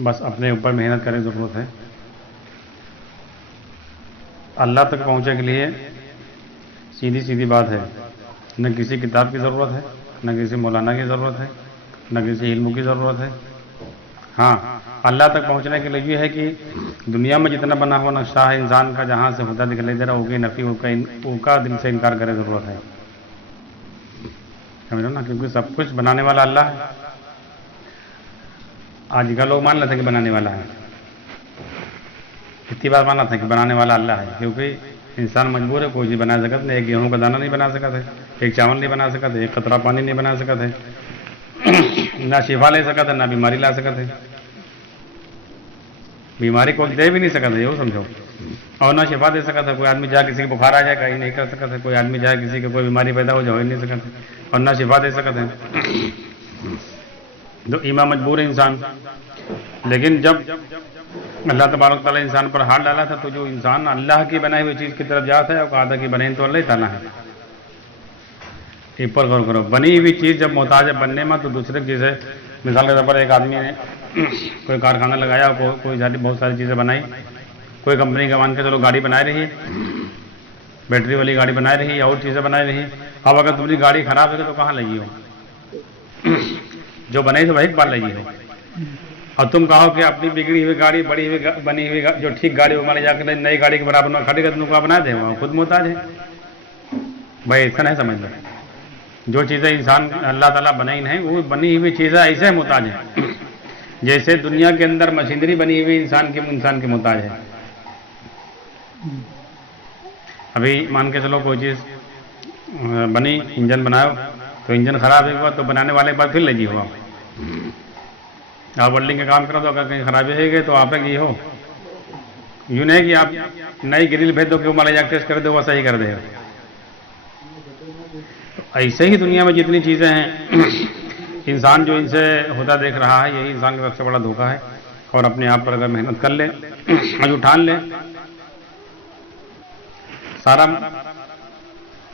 بس اپنے اوپر محنت کرنے کی ضرورت ہے. اللہ تک پہنچنے کے لیے سیدھی سیدھی بات ہے، نہ کسی کتاب کی ضرورت ہے، نہ کسی مولانا کی ضرورت ہے، نہ کسی علم کی ضرورت ہے. ہاں، اللہ تک پہنچنے کے لیے یہ ہے کہ دنیا میں جتنا بنا ہوا نقشہ ہے انسان کا، جہاں سے ہوتا دکھائی دے رہا ہوگی نفی کا دل سے انکار کرے ضرورت ہے. سمجھو نا، کیونکہ سب کچھ بنانے والا اللہ ہے. آج کا لوگ مان لیتے ہیں کہ بنانے والا ہے، اتنی بار مانا تھا کہ بنانے والا اللہ ہے، کیونکہ انسان مجبور ہے، کوئی چیز بنا سکتا نہیں. ایک گیہوں کا دانہ نہیں بنا سکا تھے، ایک چاول نہیں بنا سکا تھے، ایک قطرہ پانی نہیں بنا سکا تھے، نہ شفا لے سکا تھا، نہ بیماری لا سکا تھے. بیماری کو دے بھی نہیں سکا تھا، یہ سمجھو، اور نہ شفا دے سکا تھا. کوئی آدمی جا کسی کو بخار آ جائے گا ہی نہیں کر سکا تھا، کوئی آدمی جائے کسی کو کوئی بیماری پیدا ہو جائے ہی نہیں سکا تھا، اور نہ شفا دے سکا تھا. تو ایمان مجبور ہے انسان. لیکن جب اللہ تبارک تعالیٰ انسان پر ہاتھ ڈالا تھا تو جو انسان اللہ کی بنائی ہوئی چیز کی طرف جاتا ہے اور کہا تھا کہ بنے تو اللہ تعالیٰ ہے. پر غور کرو، بنی ہوئی چیز جب محتاج ہے بننے میں تو دوسرے چیز ہے. مثال کے طور پر ایک آدمی نے کوئی کارخانہ لگایا، کوئی بہت ساری چیزیں بنائی، کوئی کمپنی کا مان کے چلو گاڑی بنا رہی ہے، بیٹری والی گاڑی بنا رہی ہے، اور چیزیں بنا رہی ہے. اب اگر تمہاری گاڑی خراب ہے تو کہاں لگی ہو؟ جو بنائی تو وہی پال لگی ہو. اور تم کہو کہ اپنی بگڑی ہوئی گاڑی بنی ہوئی جو ٹھیک گاڑی ہمارے جا کے نئی گاڑی کے برابر میں کھڑی کر تم کو بنا دے گا، خود محتاج ہے. بھائی ایسا نہیں سمجھ لو، جو چیزیں انسان اللہ تعالیٰ بنائی نہیں وہ بنی ہوئی چیزیں ایسے محتاج ہیں جیسے دنیا کے اندر مشینری بنی ہوئی انسان کے محتاج ہے. ابھی مان کے چلو کوئی چیز بنی، انجن بناؤ تو انجن خراب ہوا تو بنانے والے کے بعد پھر لگی ہوا. آپ ولڈنگ کا کام کرو تو اگر کہیں خرابی ہے گی تو آپ کی ہو، یوں نہیں کہ آپ نئی گرل بھیج دو کہ وہ مالا جا ٹیسٹ کر دے وہ صحیح کر دے گا. ایسے ہی دنیا میں جتنی چیزیں ہیں انسان جو ان سے ہوتا دیکھ رہا ہے، یہی انسان کا سب سے بڑا دھوکہ ہے. اور اپنے آپ پر اگر محنت کر لے اور اٹھان لے، سارا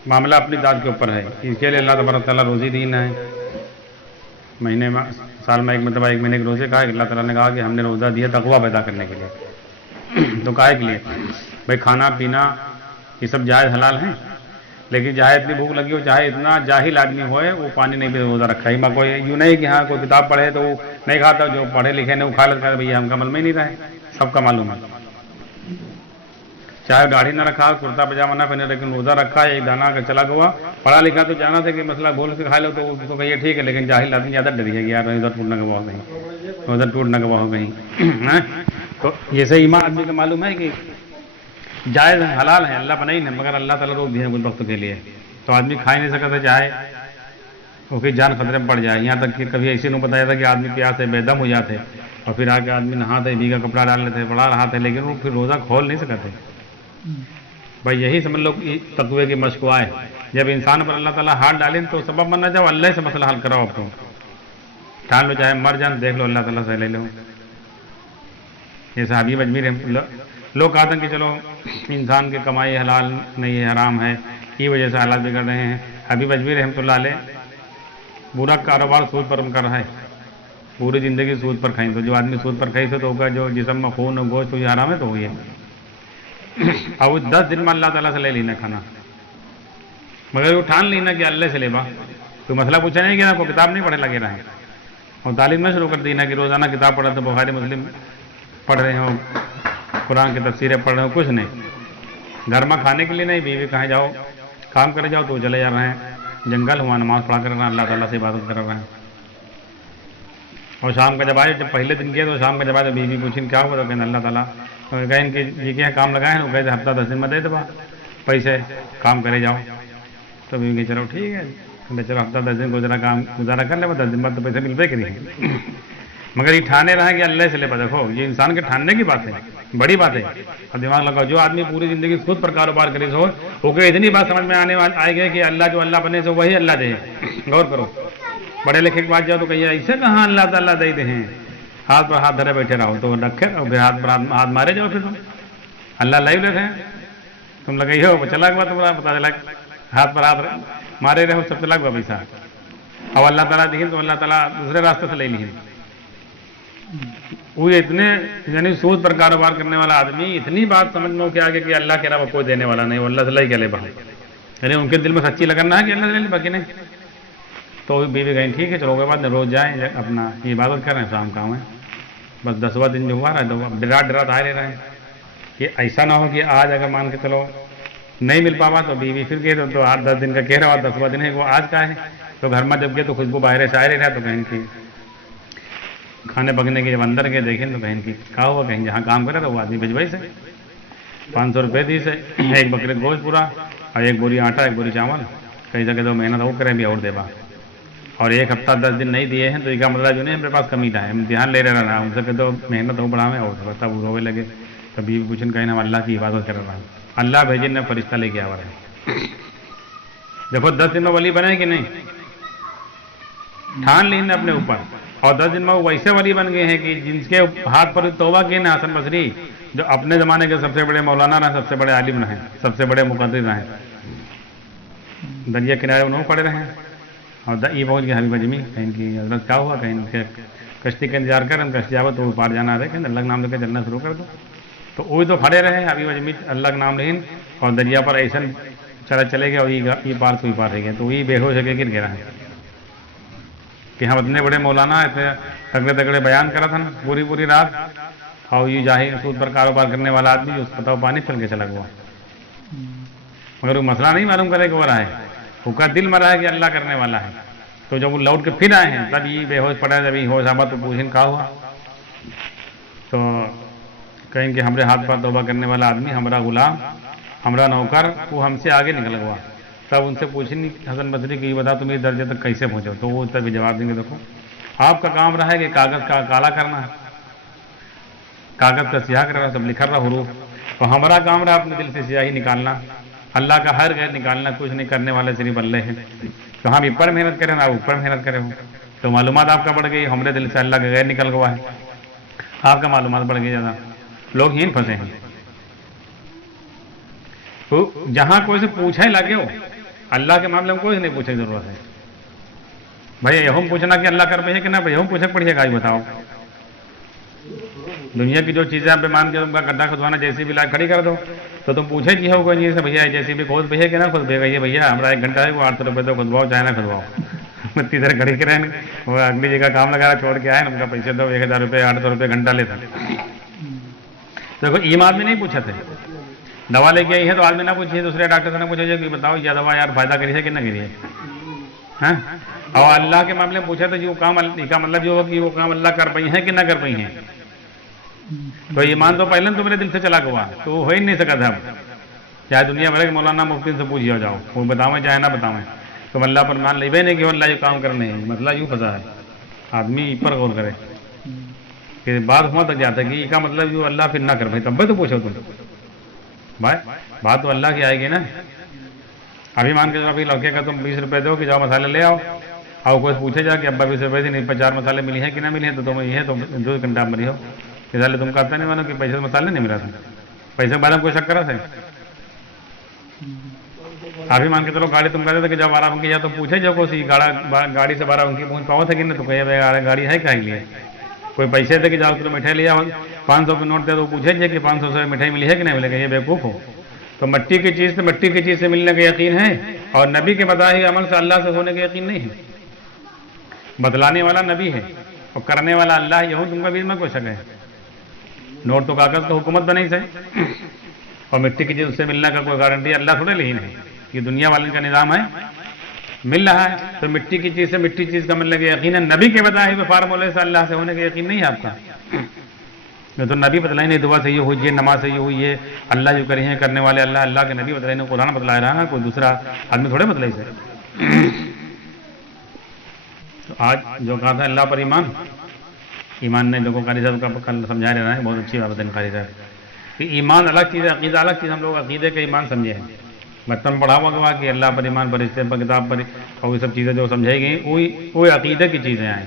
معاملہ اپنی ذات کے اوپر ہے. اس کے لیے اللہ تبارک تعالیٰ روزی دینا ہے. مہینے میں سال میں ایک مرتبہ ایک مہینے کے روزے کہا کہ اللہ تعالیٰ نے کہا کہ ہم نے روزہ دیا تقویٰ پیدا کرنے کے لیے. تو کہا کے لیے بھائی کھانا پینا یہ سب جائز حلال ہیں، لیکن چاہے اتنی بھوک لگی ہو، چاہے اتنا جاہل آدمی ہوئے، وہ پانی نہیں بھی روزہ رکھا ہے. کوئی یوں نہیں کہ ہاں کوئی کتاب پڑھے تو وہ نہیں کھاتا، جو پڑھے لکھے نے وہ کھا لیتا ہے. بھیا ہم کا عمل میں نہیں رہے، سب کا معلوم ہے. چاہے داڑھی نہ رکھا، کرتا پاجامہ نہ پہنے، لیکن روزہ رکھا ہے، ایک دانہ اگر چلا گوا، پڑھا لکھا تو جانا تھا کہ مسئلہ بول کے کھا لو تو اس کو کہیے ٹھیک ہے. لیکن جاہل آدمی زیادہ ڈری ہے کہ یار ادھر ٹوٹنا کا ہو کہیں، ادھر ٹوٹنا کا ہو کہیں. تو یہ صحیح ایمان آدمی کو معلوم ہے کہ جائز حلال ہے، اللہ بنائی نہیں، مگر اللہ تعالیٰ روک دیا کچھ وقت کے لیے. تو آدمی کھا ہی نہیں سکتا، چاہے وہ کہ جان خطرے میں پڑ جائے. یہاں تک کہ کبھی ایسے نہیں بتایا تھا کہ آدمی پیاس سے بے دم ہو جاتے اور پھر آ کے آدمی نہاتے بھیگا کپڑا ڈال لیتے، پڑھا رہا تھا لیکن وہ پھر روزہ کھول نہیں سکتے. بھائی یہی سمجھ لو کہ تقوی کی مشق ہے. جب انسان پر اللہ تعالیٰ ہاتھ ڈالیں تو سبب بننا جاؤ، اللہ سے مسئلہ حل کراؤ. آپ کو ٹھان لو، چاہے مر جان دیکھ لو، اللہ تعالیٰ سے لے لو. یہ صحابی اجمیر لوگ کہتے ہیں کہ چلو انسان کی کمائی حلال نہیں ہے، حرام ہے، کی وجہ سے حالات بگڑ رہے ہیں. حبیب اجمیر رحمۃ اللہ علیہ پورا کاروبار سود پر کر رہا ہے، پوری زندگی سود پر کھائیں. تو جو آدمی سود پر کھائی سے تو ہوگا جو جسم میں خون و گوشت یہ حرام ہے تو ہوئی ہے. اور وہ 10 دن میں اللہ تعالیٰ سے لے لینا کھانا، مگر وہ ٹھان لینا کہ اللہ سے لے با. کوئی مسئلہ پوچھا نہیں کہ کوئی کتاب نہیں پڑھے لگے رہے، اور تعلیم میں شروع کر دینا کہ روزانہ کتاب پڑھا تو بخاری مسلم پڑھ رہے ہوں، قرآن کی تفسیریں پڑھ رہے ہوں، کچھ نہیں. گھر میں کھانے کے لیے نہیں، بیوی کہیں جاؤ کام کرے جاؤ تو وہ چلے جا رہے ہیں. جنگل ہوا نماز پڑھا کر رہے ہیں، اللہ تعالیٰ سے عبادت کر رہے ہیں. اور شام کا جب آئے، جب پہلے دن کیا تو شام کا جب آئے تو بیوی پوچھیں کیا ہوا، تو کہنا اللہ تعالیٰ کہیں ان کے یہ کیا کام لگائے ہیں، وہ کہتے ہفتہ 10 دن میں دے دو پیسے، کام کرے جاؤ. تو بیوی کہ چلو ٹھیک ہے، چلو ہفتہ 10 دن گزارا کر لے، 10 دن بعد تو پیسے ملتے کریے. مگر یہ ٹھانے رہا کہ اللہ سے لے. دیکھو یہ انسان کے ٹھاننے کی بات ہے، بڑی بات ہے. اور دماغ لگاؤ، جو آدمی پوری زندگی خود پر کاروبار کرے سو وہ کہ اتنی بات سمجھ میں آئے گی کہ اللہ جو اللہ بنے سے وہی اللہ دے. غور کرو، پڑھے لکھے کے بعد جاؤ تو کہیے ایسے کہاں اللہ تعالیٰ دے ہیں. ہاتھ پر ہاتھ دھرے بیٹھے رہو تو رکھے رہو، پھر ہاتھ پر ہاتھ مارے جاؤ. پھر تم اللہ لائیو رکھے، تم لگے ہو چلا گیا تمہارا پتا چلا، ہاتھ پر ہاتھ مارے رہو، سب چلا گیا پیسہ. اور اللہ تعالیٰ دیکھیں تو اللہ تعالیٰ دوسرے راستے سے لے لیے. وہ اتنے یعنی سود پر کاروبار کرنے والا آدمی اتنی بات سمجھ میں کہ آگے کہ اللہ کے علاوہ کوئی دینے والا نہیں، وہ اللہ سے لے کے لے باہر، یعنی ان کے دل میں سچی لگنا ہے کہ اللہ سے لے باقی نہیں. تو بیوی کہیں ٹھیک ہے چلو کے بعد روز جائیں اپنا عبادت کر رہے ہیں، شام کام ہے. بس 10واں دن جو ہوا رہا ہے تو ڈرا ڈرا آ لے رہے ہیں کہ ایسا نہ ہو کہ آج اگر مان کے چلو نہیں مل پاوا تو بیوی پھر کہہ تو 8-10 دن کا کہہ رہا ہوا 10واں دن ہے وہ آج کا ہے. تو گھر میں جب گئے تو خوشبو باہر سے آ رہا تو کہیں کی کھانے پکنے کے جب اندر گئے دیکھیں تو کہیں کی کہا ہوا کہیں جہاں کام کرے تو وہ آدمی بھجوائی سے 500 روپے دی سے ایک بکرے گوشت پورا اور ایک بوری آٹا ایک بوری چاول، کئی جگہ تو محنت وہ کریں بھی اور دے با، اور ایک ہفتہ 10 دن نہیں دیے ہیں تو یہ کا مطلب جو نہیں ہمارے پاس کمی تھا، ہم دھیان لے رہے ان سے کہ تو محنت ہو بڑھاویں اور تب وہ روے لگے. کبھی پوچھیں کہیں ہم اللہ کی عبادت کر رہا ہوں، اللہ بھیجے نے فرشتہ لے کے آ رہا ہے. دیکھو 10 دن میں ولی بنے کہ نہیں، ٹھان لی نے اپنے اوپر، اور 10 دن میں وہ ویسے ولی بن گئے ہیں کہ جن کے ہاتھ پر توبہ کیے نا حسن بصری، جو اپنے زمانے کے سب سے بڑے مولانا رہے، سب سے بڑے عالم رہے، سب سے بڑے مقدر رہے، دریا کنارے انہوں پڑے رہے ہیں. اور یہ پہنچ گئے حبیب اجمی، کہیں کی حضرت کیا ہوا، کہیں کہ کشتی کا انتظار کر ہم کشتی آوت تو پار جانا ہے، کہ اللہ کا نام لے کے چلنا شروع کر دو. تو وہی تو کھڑے رہے حبیب اجمی اللہ کا نام لین، اور دریا پر ایسا چلے گئے اور یہ پار سوئی پار رہ گئے تو وہی بے ہوش ہو کے گر گیا ہے کہ ہم اتنے بڑے مولانا اتنے تگڑے تگڑے بیان کرا تھا نا پوری رات، اور یہ جاہل سود پر کاروبار کرنے والا آدمی اس پتہ پانی چل کے چلا گیا، مگر وہ مسئلہ نہیں معلوم کرے کہ وہ رہا ہے، وہ کا دل مرا ہے کہ اللہ کرنے والا ہے. تو جب وہ لوٹ کے پھر آئے ہیں تب یہ بے ہوش پڑا، جب یہ ہوش آبا تو پوچھیں کہا ہوا، تو کہیں کہ ہمارے ہاتھ پر توبہ کرنے والا آدمی ہمارا غلام ہمارا نوکر وہ ہم سے آگے نکل گیا. تب ان سے پوچھیں حسن بصری کہ یہ بتا تم اس درجے تک کیسے پہنچو، تو وہ تب جواب دیں گے دیکھو آپ کا کام رہا ہے کہ کاغذ کا کالا کرنا، کاغذ کا سیاہ کرنا، سب لکھا رہا حروف، تو ہمارا کام رہا اپنے دل سے سیاہی نکالنا، اللہ کا ہر غیر نکالنا، کچھ نہیں کرنے والے صرف اللہ ہے. تو ہم اوپر محنت کریں نا اوپر محنت کریں ہو تو معلومات آپ کا بڑھ گئی، ہمارے دل سے اللہ کا غیر نکل گیا ہے، آپ کا معلومات بڑھ گئی زیادہ، لوگ ہی پھنسے ہیں. تو جہاں کوئی سے پوچھے لگے ہو اللہ کے معاملے میں کوئی نہیں پوچھنے کی ضرورت ہے. بھائی یہ پوچھنا کہ اللہ کر پہ ہے کہ نہ بھائی ہم پوچھے پڑھیے گا، بتاؤ دنیا کی جو چیزیں آپ مان کے تم کا گڈھا کھدوانا جیسی بھی لا کھڑی کر دو تو تم پوچھے کی ہو کوئی سے بھیا جیسی بھی کھود بھیے کہ نہ خود بھیگا، یہ بھیا ہمارا 1 گھنٹہ ہے وہ 800 روپے تو کھدواؤ چاہے نہ کھدواؤ، اتنی طرح کھڑی کریں وہ اگلی جگہ کام لگا چھوڑ کے آئے ان کا پیسے دو 1000 روپے 800 روپے گھنٹہ لیتا. دیکھو یہ آدمی نہیں پوچھا تھے، دوا لے کے آئی ہے تو آدمی نہ پوچھیے، دوسرے ڈاکٹر سے نہ پوچھے کہ بتاؤ یہ دوا یار فائدہ کری ہے کہ نہ کری ہے، ہاں. اور اللہ کے معاملے میں پوچھا تو جو کام کا مطلب جو ہو کہ وہ کام اللہ کر پائی ہیں کہ نہ کر پائی ہیں. تو ایمان تو پہلے تو میرے دل سے چلا گیا، تو وہ ہو ہی نہیں سکا تھا. چاہے دنیا بھر کے مولانا مفتی سے پوچھ جاؤ وہ بتاؤیں چاہے نہ بتاؤیں، تم اللہ پر مان لے نہیں کہ اللہ یہ کام کرنے ہیں، مسئلہ یوں پھنسا ہے. آدمی پر غور کرے کہ بات وہاں تک جاتا ہے کہ یہ کا مطلب جو اللہ پھر نہ کر بھائی، تب بھی تو پوچھو تم بھائی، بات تو اللہ کی آئے گی نا. ابھی مان کے ابھی لڑکے کا تم 20 روپے دو کہ جاؤ مسالے لے آؤ، اور کوئی پوچھے جا کہ ابا 20 روپے سے نہیں 50 مسالے ملی ہیں کہ نہ ملی ہیں، تو تم یہ ہے تو 2 گھنٹہ مری ہو کہ سالے تم کہتے نہیں مانو کہ پیسے مسالے نہیں ملا تھا، پیسے بعد میں کوئی شک کرا تھا. ابھی مان کے چلو گاڑی تم کہتے تھے کہ جب 12 بنکی جا تو پوچھے جو کوئی گاڑی سے 12 بنکی پہنچ پاؤ تھے کہ نہیں، تو کہے گاڑی ہے کہیں لیے کوئی پیسے تھے کہ جاؤ کلو مٹھائی لے آؤ 500 کے نوٹ دے تو پوچھے جی کہ 500 سے مٹھائی ملی ہے کہ نہیں ملے گا، یہ بیوقوف ہو. تو مٹی کی چیز سے مٹی کی چیز سے ملنے کا یقین ہے، اور نبی کے بتائے عمل سے اللہ سے ہونے کا یقین نہیں ہے. بتلانے والا نبی ہے اور کرنے والا اللہ، یہ تم کا بھی میں کوئی شک ہے. نوٹ تو کاغذ تو حکومت بنائی سے، اور مٹی کی چیز اس سے ملنے کا کوئی گارنٹی اللہ تھوڑے نہیں ہے، یہ دنیا والے کا نظام ہے. مل رہا ہے تو مٹی کی چیز سے مٹی چیز کا ملنے کا یقین ہے، نبی کے بتائے ہوئے فارمولے سے اللہ سے ہونے کا یقین نہیں ہے آپ کا. تو نبی بتلائیں نہیں دعا سے یہ ہوئی ہے، نماز سے یہ ہوئی ہے، اللہ جو کری ہیں کرنے والے اللہ، اللہ کے نبی بتلائیں قرآن بتلا رہا ہے، کوئی دوسرا آدمی تھوڑے بتلائی سے. تو آج جو کہا تھا اللہ پر ایمان نہیں، دیکھو قاری صاحب کا کل سمجھا رہا ہے، بہت اچھی بات ہے قاری صاحب کہ ایمان الگ چیز ہے، عقیدہ الگ چیز. ہم لوگ عقیدے کا ایمان سمجھے ہیں، بچپن پڑھا ہوا کہ اللہ پر ایمان، فرشتے پر، کتاب پر، اور یہ سب چیزیں جو سمجھائی گئی وہی عقیدے کی چیزیں ہیں.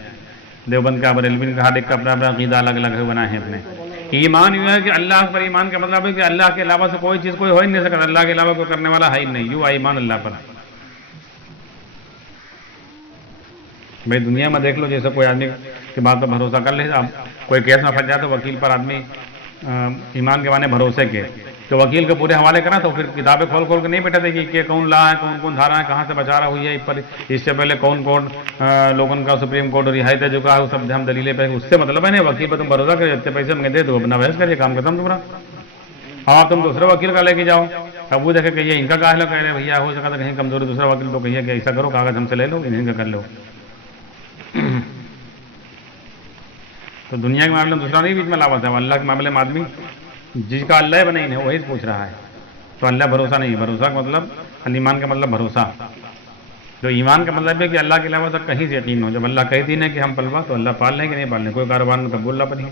دیوبند کا بریلوی کا ہر ایک کا اپنا اپنا عقیدہ الگ الگ بنائے ہیں اپنے. ایمان یہ ہے کہ اللہ پر ایمان کا مطلب ہے کہ اللہ کے علاوہ سے کوئی چیز کوئی ہو ہی نہیں سکتا، اللہ کے علاوہ کوئی کرنے والا ہے ہی نہیں، یوں ایمان اللہ پر. بھائی دنیا میں دیکھ لو جیسے کوئی آدمی کی بات پر بھروسہ کر لے، آپ کوئی کیس میں پھنس جائے تو وکیل پر آدمی ایمان کے معنی بھروسے کے تو وکیل کے پورے حوالے کرا تو پھر کتابیں کھول کھول کے نہیں بیٹھا تھے کہ کون لا ہے کون کون دھارا ہے کہاں سے بچا رہا ہوئی ہے پر اس سے پہلے کون کورٹ لوگوں کا سپریم کورٹ اور رہائی دے چکا ہے وہ سب ہم دلیلیں پہ اس سے مطلب ہے نہیں وکیل پہ تم بھروسہ کرے اتنے پیسے مانگے دے تو اپنا بحث کریے کام ختم تمہارا ہاں تم دوسرے وکیل کا لے کے جاؤ اب وہ دیکھے کہ یہ ان کا کہہ لو کہہ رہے بھیا ہو سکا تو کہیں کمزوری دوسرا وکیل تو کہیے کہ ایسا کرو کاغذ ہم سے لے لو انہیں کا کر لو تو دنیا کے معاملے میں دوسرا نہیں بیچ میں لاوت ہے اللہ کے معاملے میں آدمی جس کا اللہ بنا ہے وہی پوچھ رہا ہے تو اللہ بھروسہ نہیں بھروسہ کا مطلب ایمان کا مطلب بھروسہ جو ایمان کا مطلب ہے کہ اللہ کے علاوہ تک کہیں سے یقین ہو جب اللہ کہہ دین ہے کہ ہم پلوا تو اللہ پال لیں کہ نہیں پال لیں کوئی کاروبار میں تب اللہ پر نہیں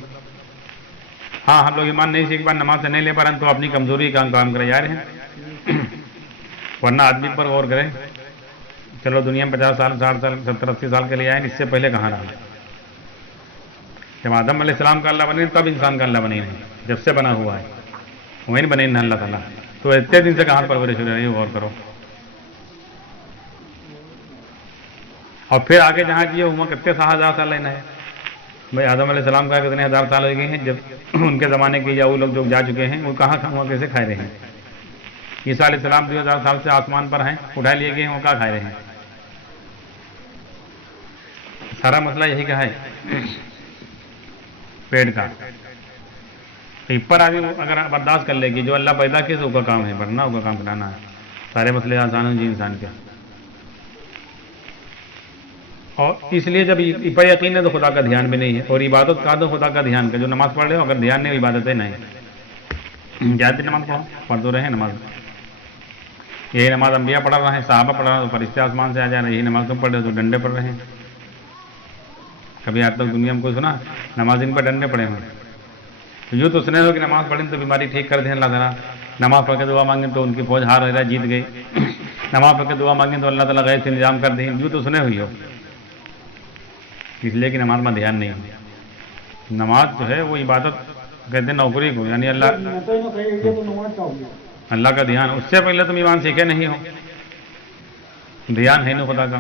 ہاں ہم لوگ ایمان نہیں سیکھ پائے نماز سے نہیں لے پا رہے ہیں تو اپنی کمزوری کا کام کرے جا رہے ہیں ورنہ آدمی پر غور کرے چلو دنیا میں 50 سال 60 سال 70 80 سال کے لیے آئے اس سے پہلے کہاں رہا جب آدم علیہ السلام کا اللہ بنے تب انسان کا اللہ بنے نہیں جب سے بنا ہوا ہے وہیں بنے نہ اللہ تعالیٰ تو اتنے دن سے کہاں پرورش ہو رہی ہے غور کرو اور پھر آگے جہاں کی عمر کتنے 6000 سال لینا ہے بھائی آدم علیہ السلام کا کتنے 1000 سال ہو گئے ہیں جب ان کے زمانے کے یا وہ لوگ جو جا چکے ہیں وہ کہاں وہاں کیسے کھائے رہے ہیں عیسیٰ علیہ السلام 2000 سال سے آسمان پر ہیں اٹھا لیے گئے ہیں وہ کہاں کھائے رہے ہیں سارا مسئلہ یہی کا ہے پیٹ کا پر آدمی اگر برداشت کر لے گی جو اللہ پیدا کیے تو اس کا کام ہے بڑھنا اس کا کام بنانا ہے سارے مسئلے آسان ہیں جی انسان کے اور اس لیے جب پر یقین ہے تو خدا کا دھیان بھی نہیں ہے اور عبادت کا تو خدا کا دھیان کا جو نماز پڑھ رہے ہو اگر دھیان نہیں عبادتیں نہیں جاتے نماز پڑھ تو رہے ہیں نماز یہی نماز انبیاء پڑھ رہے ہیں صحابہ پڑھ رہے ہیں تو فرشتے آسمان سے آ جا رہے ہیں یہی نماز تم پڑھ رہے ہو تو ڈنڈے پڑھ رہے ہیں کبھی آج تک دنیا میں کوئی سنا نماز ان پر ڈنڈے پڑے ہوئے یوں تو سنے ہو کہ نماز پڑھیں تو بیماری ٹھیک کر دیں اللہ تعالیٰ نماز پڑھ کے دعا مانگیں تو ان کی فوج ہار رہا جیت گئی نماز پڑھ کے دعا مانگیں تو اللہ تعالیٰ غیر سے انتظام کر دیں یوں تو سنے ہوئی ہو اس لیے کہ نماز میں دھیان نہیں ہے نماز جو ہے وہ عبادت کہتے ہیں نوکری کو یعنی اللہ کا دھیان اس سے پہلے تم ایمان سیکھے نہیں ہو دھیان ہے نا خدا کا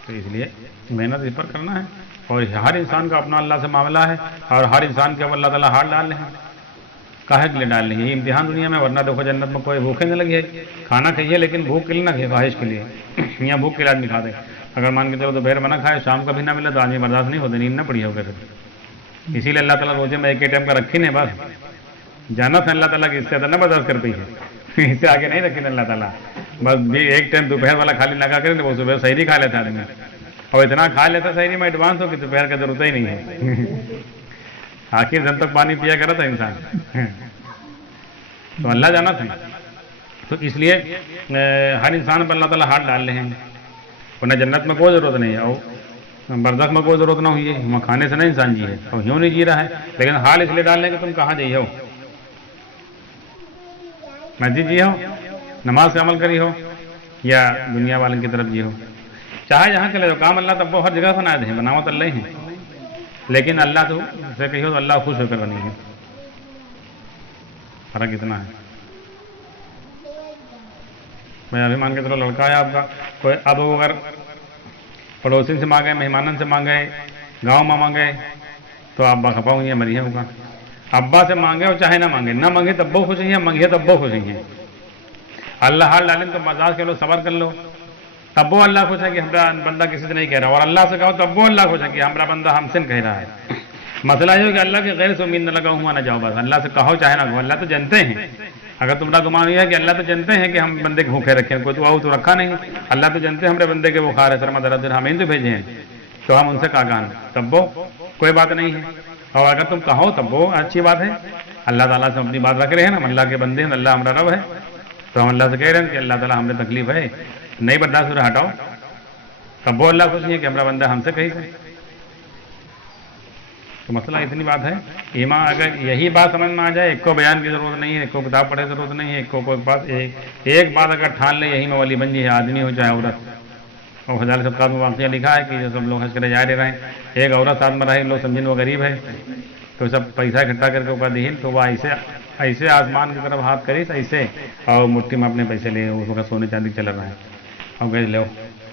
تو اس لیے محنت اس پر کرنا ہے اور ہر انسان کا اپنا اللہ سے معاملہ ہے اور ہر انسان کے اب اللہ تعالیٰ ہاتھ ڈال رہے ہیں کاہے کے لیے ڈال رہے ہیں یہ امتحان دنیا میں ورنہ دیکھو جنت میں کوئی بھوکے نہ لگی ہے کھانا کھائیے لیکن بھوک کے لیے نہ کھائے خواہش کے لیے یہاں بھوک کے لیے آدمی کھا دے اگر مان کے چلو تو دوپہر میں نہ کھائے شام کا بھی نہ ملے تو آدمی برداشت نہیں ہوتے نیند نہ پڑی ہوگا اسی لیے اللہ تعالیٰ روزے میں ایک ٹائم کا رکھی نہیں بس جانا تھا اللہ تعالیٰ کی اس سے زیادہ نہ برداشت کرتی ہے اس سے آگے نہیں رکھی اللہ تعالیٰ بس بھی ایک ٹائم دوپہر والا خالی لگا کر وہ صبح سحری کھا لیتا آدمی اور اتنا کھا لیتا سحری میں ایڈوانس ہو کہ دوپہر کا ضرورت ہی نہیں ہے آخر جب تک پانی پیا کرا تھا انسان تو اللہ جانا تھا تو اس لیے ہر انسان پر اللہ تعالیٰ ہاتھ ڈال رہے ہیں ورنہ جنت میں کوئی ضرورت نہیں ہے اور برزخ میں کوئی ضرورت نہ ہوئی ہے وہاں کھانے سے نہیں انسان جی ہے اور یوں نہیں جی رہا ہے لیکن حال اس لیے ڈال لیں کہ تم کہاں جی ہو مسجد جی ہو نماز کا عمل کری ہو یا دنیا والوں کی طرف جی ہو چاہے جہاں چلے جاؤ کام اللہ تب وہ ہر جگہ بنا دیں بناوت اللہ ہیں لیکن اللہ تو سے کہی ہو تو اللہ خوش ہو کر بنی ہے فرق اتنا ہے میں ابھی مان کے چلو لڑکا ہے آپ کا کوئی اب اگر پڑوسی سے مانگے مہمانن سے مانگے گاؤں میں مانگے تو آپ خفا ہوئی ہیں مریض ہوگا ابا سے مانگے اور چاہے نہ مانگے تب وہ خوش ہیں مانگے تب وہ خوش ہیں اللہ حال ڈالیں تو مزاج کر لو صبر کر لو تب وہ اللہ خوش ہے کہ ہمارا بندہ کسی سے نہیں کہہ رہا اور اللہ سے کہو تب وہ اللہ خوش ہے کہ ہمارا بندہ ہم سے کہہ رہا ہے مسئلہ یہ ہے کہ اللہ کی غیر سے امید نہ لگا ہوا نہ جاؤ بس اللہ سے کہو چاہے نہ کہو اللہ تو جانتے ہیں اگر تمہارا گمان یہ ہے کہ اللہ تو جانتے ہیں کہ ہم بندے کے بھوکے رکھے کوئی تو آؤ تو رکھا نہیں اللہ تو جانتے ہیں ہمارے بندے کے بخار ہے سرما درد ہمیں تو بھیجے ہیں تو ہم ان سے کہا گان تب وہ کوئی بات نہیں ہے اور اگر تم کہو تب وہ اچھی بات ہے اللہ تعالیٰ سے اپنی بات رکھ رہے ہیں ہم اللہ کے بندے ہیں اللہ ہمارا رب ہے تو ہم اللہ سے کہہ رہے ہیں کہ اللہ تعالیٰ ہمیں تکلیف ہے نہیں برداشت ہو رہا ہٹاؤ تب وہ اللہ خوش نہیں ہے کہ ہمارا بندہ ہم سے کہیں سے تو مسئلہ اتنی بات ہے ایمان اگر یہی بات سمجھ میں آ جائے ایک کو بیان کی ضرورت نہیں ہے ایک کو کتاب پڑھے ضرورت نہیں ہے ایک کو کوئی بات ایک بات اگر ٹھان لے یہی میں ولی بن جی ہے آدمی ہو چاہے عورت اور ہزار صدقات میں واقعہ لکھا ہے کہ جو سب لوگ حج کرے جا رہے ہیں ایک عورت ساتھ میں رہے لوگ سمجھیں وہ غریب ہے تو سب پیسہ اکٹھا کر کے اوپر دہین تو وہ ایسے آسمان کی طرف ہاتھ کری ایسے اور مٹھی میں اپنے پیسے لے اس وقت سونے چاندی چل رہا ہے اور کہ لو